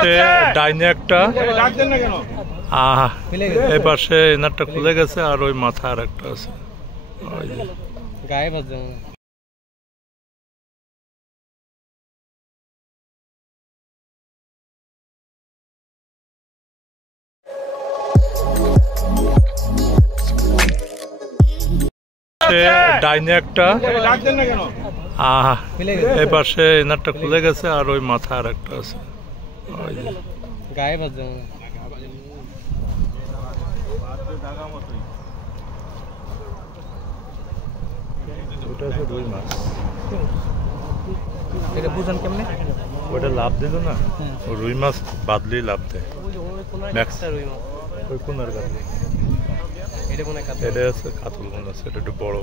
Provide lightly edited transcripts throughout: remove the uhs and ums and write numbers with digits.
পাশে ডাইনে একটা, এই পাশে এনারটা খুলে গেছে, আর ওই মাথা আর একটা আছে গায়ে বাজে। ডাইনে একটা, এই পাশে এনারটা খুলে গেছে, আর ওই মাথা আর একটা আছে গায়ে বাজে। ওটা আছে রুই মাছ। এটা বুঝেন কেমনে? ওটা লাভ দিল না, রুই মাছ বাদলেই লাভ দেয়। ওই কোনার কাছে এটা আছে কাতল মাছ আছে, এটা একটু বড়।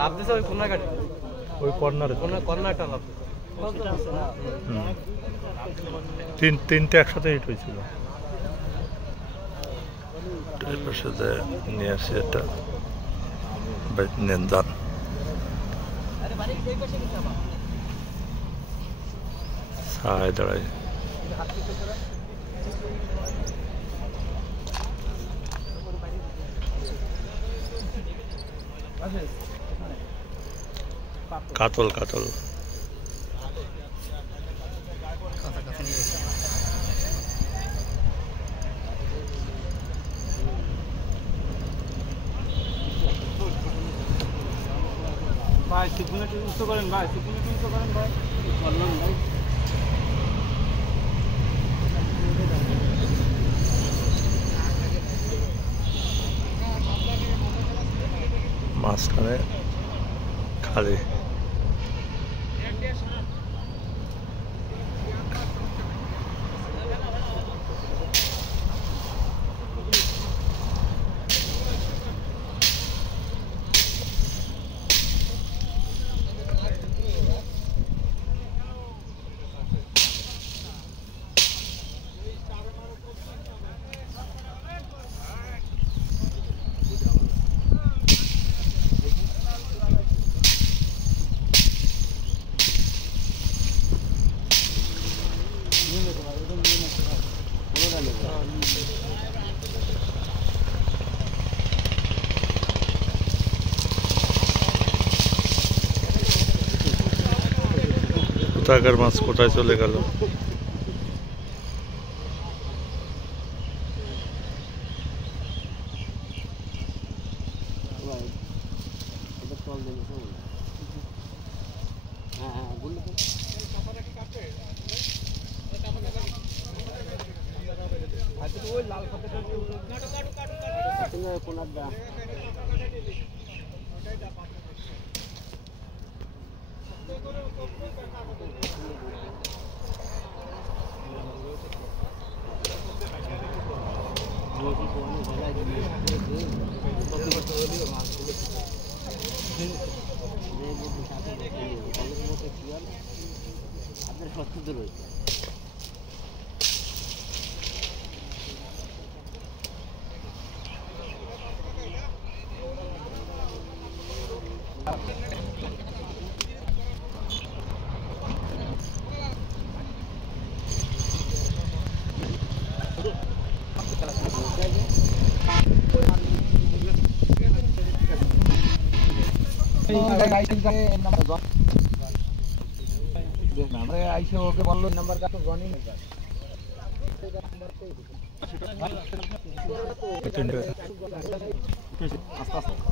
লাভ দিছে ওই কোনার কাটে, ওই কর্নারে, কর্নারটা লাভ তিনটে একসাথে হিট হয়েছিল। নিয়ে আসি এটা নেন যান। সাহায় দাঁড়াই কাতল কাতল ভাই সিকুনে উচ্চ করেন ভাই, সিকুনে উচ্চ করেন ভাই, বললাম ভাই। মাঝখানে খালি কোথাকার মাছ কোথায় চলে গেল। আপনার সত্য রয়েছে। আইসে ওকে বললো নাম্বারটা তো জনি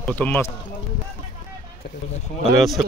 প্রথম মাস ভালো আছে।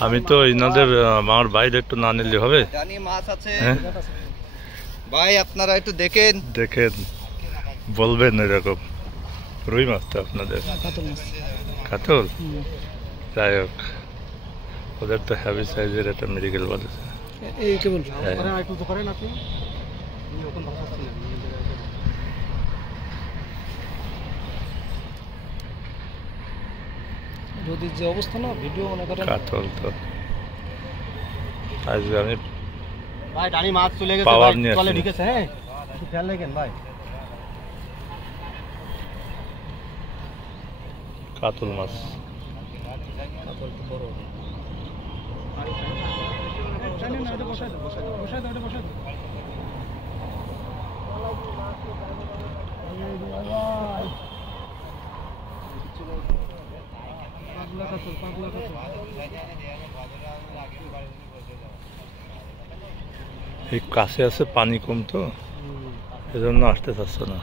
আমি তো ইনাদের আমার বাইরে একটু না নিলে হবে। জানি মাছ আছে হ্যাঁ ভাই, আপনারা একটু দেখেন দেখেন বলবেন এরকম। রুই মাছ তো আপনাদের কাতল, যাই হোক ওদের তো হ্যাভি সাইজের একটা মেডিকেল বলেছে। নদীর যে অবস্থা না, ভিডিও মনে করেন কাতল তো আজকে আমি ভাই ডানি মাছ চলে গেছে পাওয়ার ভাই, নিয়ে চলে আসছি। ঢুকেছে। হ্যাঁ একটু খেয়াল রাখেন ভাই। কাতল মাছ এই কাছে আছে, পানি কম তো এজন্য আসতে চাচ্ছে না।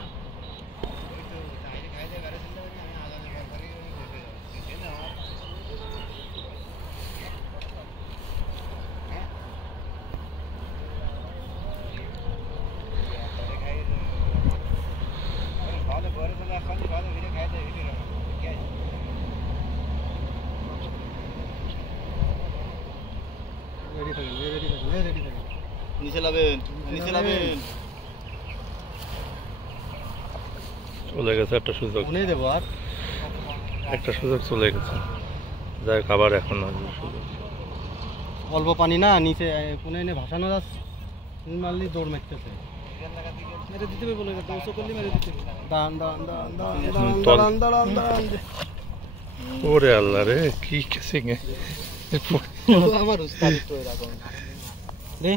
নিচে লাবেন, নিচে লাবেন। চলে গেছে একটা সুযোগ, মনে দেবো আর একটা সুযোগ চলে গেছে। যাই হোক আবার এখন আসবে সুযোগ। অল্প পানি না, নিচে কোনে এনে ভাসানো যাচ্ছে, মারলি দৌড় মারতেছে। মেরে দিতে হবে বলে গেছে, ওসব করলে মেরে দিতে হবে। দাঁড়ান দাঁড়ান দাঁড়ান দাঁড়ান তল- দাঁড়ান দাঁড়ান দাঁড়ান। ওরে আল্লাহ রে, কি কেসিং আমার উস্তাদ তো এরকম রে।